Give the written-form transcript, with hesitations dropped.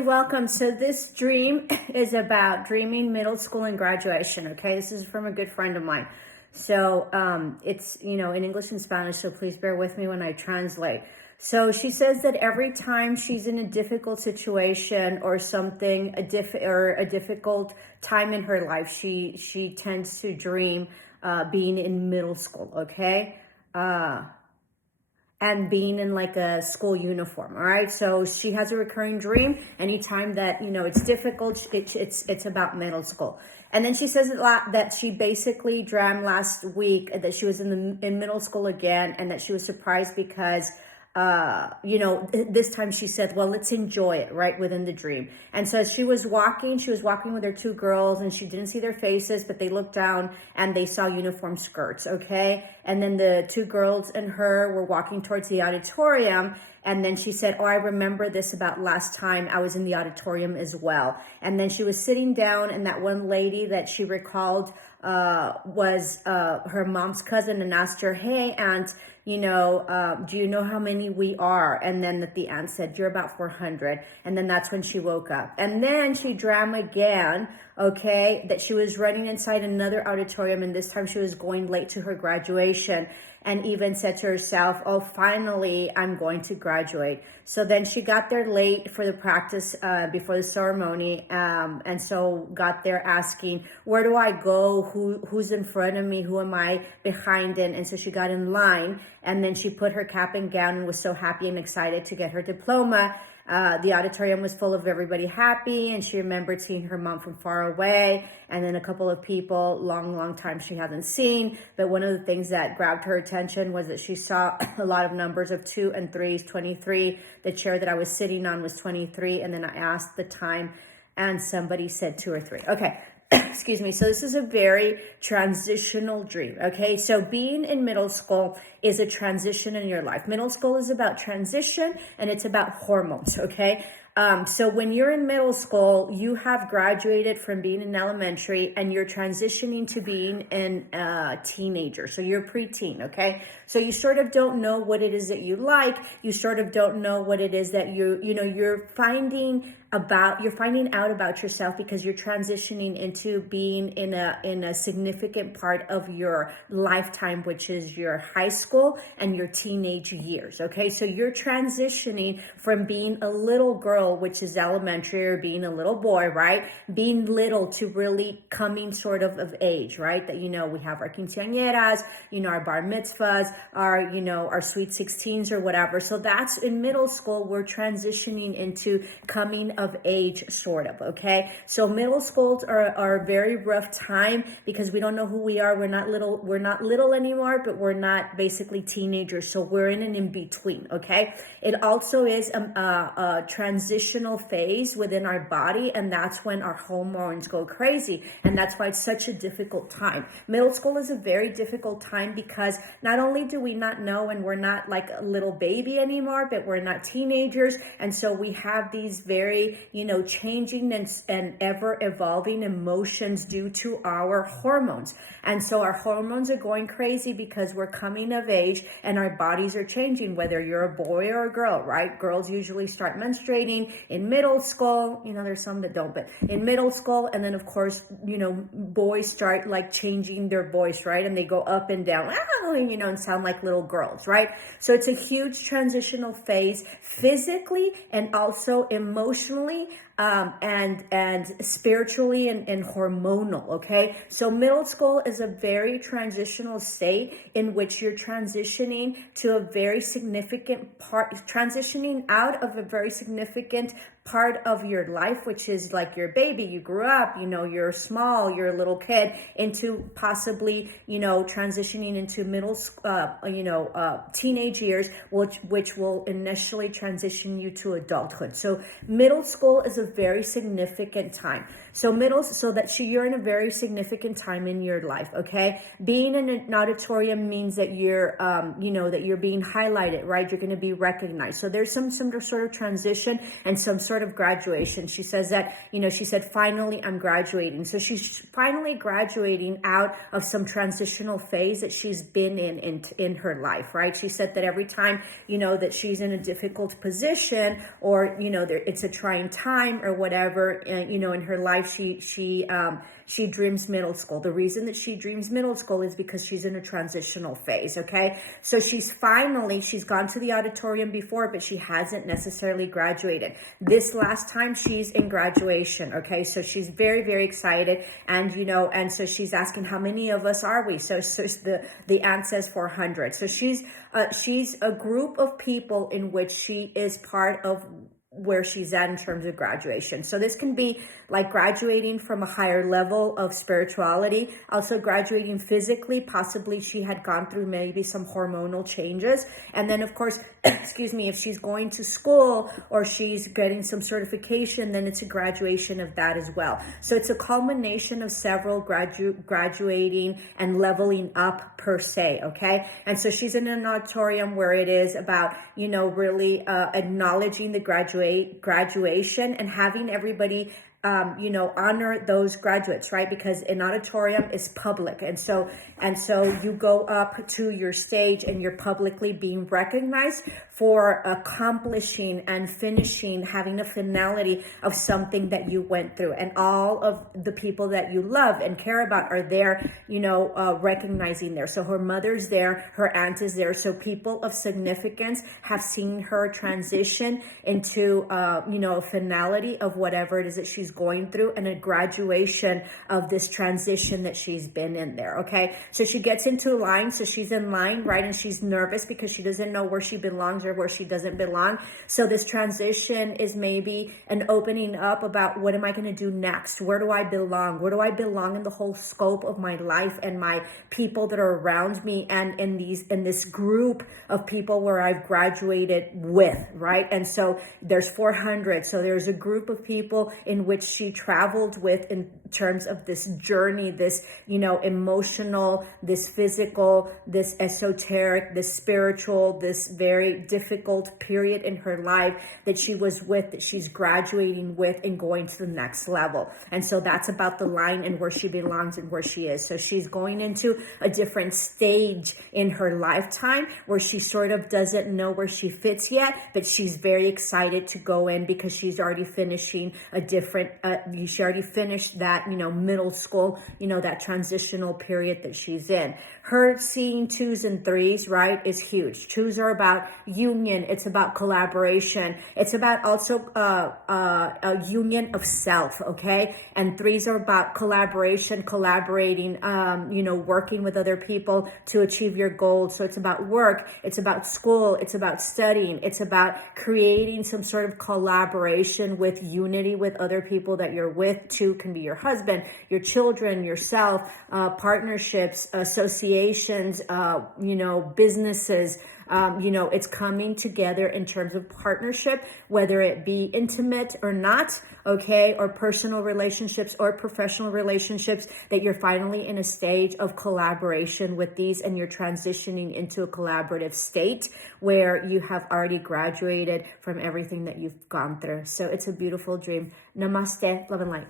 welcome. So this dream is about dreaming middle school and graduation, okay? This is from a good friend of mine. So it's, in English and Spanish, so please bear with me when I translate. So she says that every time she's in a difficult situation or something, a difficult time in her life, she tends to dream being in middle school, okay? And being in like a school uniform. All right. So she has a recurring dream. Anytime that, it's difficult, it's about middle school. And then she says that she basically dreamt last week that she was in middle school again, and that she was surprised because this time she said, well, let's enjoy it right within the dream. And so as she was walking with her two girls, and she didn't see their faces, but they looked down and they saw uniform skirts. Okay. And then the two girls and her were walking towards the auditorium. And then she said, oh, I remember this about last time I was in the auditorium as well. And then she was sitting down, and that one lady that she recalled was her mom's cousin, and asked her, hey, aunt, do you know how many we are? And then the aunt said, you're about 400. And then that's when she woke up. And then she dreamt again, okay, that she was running inside another auditorium, and this time she was going late to her graduation, and even said to herself, oh, finally, I'm going to graduate. So then she got there late for the practice before the ceremony, and so got there asking, where do I go? Who's in front of me? Who am I behind in? And so she got in line, and then she put her cap and gown and was so happy and excited to get her diploma. The auditorium was full of everybody happy, and she remembered seeing her mom from far away, and then a couple of people long time she hasn't seen. But one of the things that grabbed her attention was that she saw a lot of numbers of 2 and 3s, 23. The chair that I was sitting on was 23, and then I asked the time, and somebody said 2 or 3. Okay. Excuse me. So this is a very transitional dream. Okay. So being in middle school is a transition in your life. Middle school is about transition, and it's about hormones. Okay. So when you're in middle school, you have graduated from being in elementary, and you're transitioning to being a teenager. So you're preteen. Okay. So you sort of don't know what it is that you like. You sort of don't know what it is that you're finding out about yourself, because you're transitioning into being in a significant part of your lifetime, which is your high school and your teenage years. Okay. So you're transitioning from being a little girl, which is elementary, or being a little boy, right? Being little, to really coming sort of age, right? That, we have our quinceañeras, our bar mitzvahs, our sweet 16s or whatever. So that's in middle school, we're transitioning into coming of age, sort of. Okay. So middle schools are a very rough time, because we don't know who we are. We're not little anymore, but we're not basically teenagers. So we're in an in-between. Okay. It also is a transitional phase within our body, and that's when our hormones go crazy. And that's why it's such a difficult time. Middle school is a very difficult time, because not only do we not know, and we're not like a little baby anymore, but we're not teenagers. And so we have these very, changing and ever evolving emotions due to our hormones. And so our hormones are going crazy because we're coming of age, and our bodies are changing, whether you're a boy or a girl, right? Girls usually start menstruating in middle school. There's some that don't, but in middle school. And then of course, boys start like changing their voice, right? And they go up and down, and sound like little girls, right? So it's a huge transitional phase, physically and also emotionally, and spiritually and hormonal. Okay. So middle school is a very transitional state in which you're transitioning to a very significant part, transitioning out of a very significant part of your life, which is like your baby. You grew up, you're small, you're a little kid, into possibly, transitioning into middle, teenage years, which will initially transition you to adulthood. So middle school is a very significant time. So you're in a very significant time in your life. Okay. Being in an auditorium means that you're, that you're being highlighted, right? You're going to be recognized. So there's some sort of transition and some sort sort of graduation. She says that, she said, finally, I'm graduating. So she's finally graduating out of some transitional phase that she's been in her life, right? She said that every time, that she's in a difficult position, or, it's a trying time or whatever, in her life, she dreams middle school. The reason that she dreams middle school is because she's in a transitional phase, okay? So she's gone to the auditorium before, but she hasn't necessarily graduated. This last time she's in graduation, okay? So she's very, very excited. And, and so she's asking, how many of us are we? So the aunt says 400. So she's a group of people in which she is part of where she's at in terms of graduation. So this can be like graduating from a higher level of spirituality, also graduating physically. Possibly she had gone through maybe some hormonal changes. And then of course, excuse me, if she's going to school or she's getting some certification, then it's a graduation of that as well. So it's a culmination of several graduating and leveling up per se, okay? And so she's in an auditorium where it is about, really acknowledging the graduation and having everybody honor those graduates, right? Because an auditorium is public. And so you go up to your stage and you're publicly being recognized for accomplishing and finishing, having a finality of something that you went through. And all of the people that you love and care about are there, recognizing there. So her mother's there, her aunt is there. So people of significance have seen her transition into, a finality of whatever it is that she's going through, and a graduation of this transition that she's been in there, okay? So she gets into line, so she's in line, right? And she's nervous because she doesn't know where she belongs or where she doesn't belong. So this transition is maybe an opening up about, what am I going to do next? Where do I belong? Where do I belong in the whole scope of my life and my people that are around me, and in this group of people where I've graduated with, right? And so there's 400. So there's a group of people in which she traveled with in terms of this journey, this, emotional, this physical, this esoteric, this spiritual, this very difficult period in her life that she was with, that she's graduating with and going to the next level. And so that's about the line and where she belongs and where she is. So she's going into a different stage in her lifetime where she sort of doesn't know where she fits yet, but she's very excited to go in because she's already finishing a different, she already finished that, middle school, that transitional period that she's in. Her seeing 2s and 3s, right, is huge. 2s are about union. It's about collaboration. It's about also a union of self, okay? And 3s are about collaboration, collaborating, working with other people to achieve your goals. So it's about work. It's about school. It's about studying. It's about creating some sort of collaboration with unity with other people that you're with. 2 can be your husband, your children, yourself, partnerships, associations, businesses. It's coming together in terms of partnership, whether it be intimate or not, okay, or personal relationships or professional relationships, that you're finally in a stage of collaboration with these, and you're transitioning into a collaborative state where you have already graduated from everything that you've gone through. So it's a beautiful dream. Namaste, love and light.